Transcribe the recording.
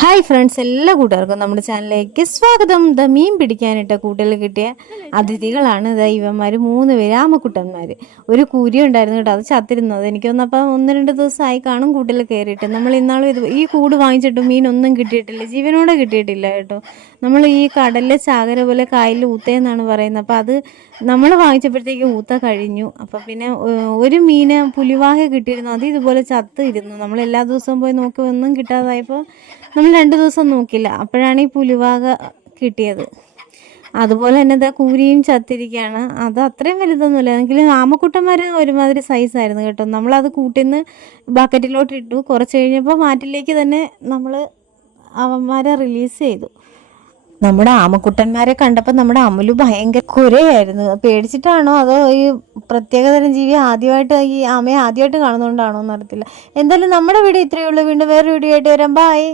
Hi friends, എല്ലാ കൂട്ടുകാർക്കും നമ്മുടെ ചാനലിലേക്ക് സ്വാഗതം. മീൻ പിടിക്കാനിട്ട കൂട്ടിൽ കിട്ടിയ അതിഥികളാണ് ഇവന്മാർ 3 പേര് ആമക്കുട്ടന്മാർ. ഒരു കൂരി ഉണ്ടായിരുന്നു കേട്ടോ, അത് ചത്തിരുന്നത് എനിക്ക് തോന്നുന്നു. അപ്പം 1-2 ദിവസമായി കാണും കൂട്ടിൽ കയറിയിട്ട്. നമ്മൾ ഇന്നാളും ഈ കൂട് വാങ്ങിച്ചിട്ട് മീനൊന്നും കിട്ടിയിട്ടില്ല, ജീവനോടെ കിട്ടിയിട്ടില്ല കേട്ടോ. നമ്മൾ ഈ കടലിലെ ചാകര പോലെ കായലിൽ ഊത്തയെന്നാണ് പറയുന്നത്. അപ്പം അത് നമ്മൾ വാങ്ങിച്ചപ്പോഴത്തേക്ക് ഊത്ത കഴിഞ്ഞു. അപ്പം പിന്നെ ഒരു മീന് പുലിവാഹ കിട്ടിയിരുന്നു, അത് ഇതുപോലെ ചത്ത് ഇരുന്നു. നമ്മൾ എല്ലാ ദിവസവും പോയി നോക്കി ഒന്നും കിട്ടാതായപ്പോൾ നമ്മൾ 2 ദിവസം നോക്കില്ല, അപ്പോഴാണ് ഈ പുലിവാക കിട്ടിയത്. അതുപോലെ തന്നെ ഇതാ കൂരിയും ചത്തിരിക്കുകയാണ്. അത് അത്രയും വലുതൊന്നുമില്ല, എങ്കിലും ആമക്കുട്ടന്മാർ ഒരുമാതിരി സൈസായിരുന്നു കേട്ടോ. നമ്മളത് കൂട്ടിന്ന് ബക്കറ്റിലോട്ട് ഇട്ടു. കുറച്ച് കഴിഞ്ഞപ്പോൾ മാറ്റിലേക്ക് തന്നെ നമ്മൾ അവന്മാരെ റിലീസ് ചെയ്തു. നമ്മുടെ ആമക്കുട്ടന്മാരെ കണ്ടപ്പോൾ നമ്മുടെ അമലു ഭയങ്കര കുരയായിരുന്നു. പേടിച്ചിട്ടാണോ അതോ ഈ പ്രത്യേകതരം ജീവി ആദ്യമായിട്ട് ഈ ആമയെ ആദ്യമായിട്ട് കാണുന്നതുകൊണ്ടാണോ എന്നറിയത്തില്ല. എന്തായാലും നമ്മുടെ വീഡിയോ ഇത്രയേ ഉള്ളൂ. വീണ്ടും വേറെ വീഡിയോ ആയിട്ട് വരാം. ബൈ.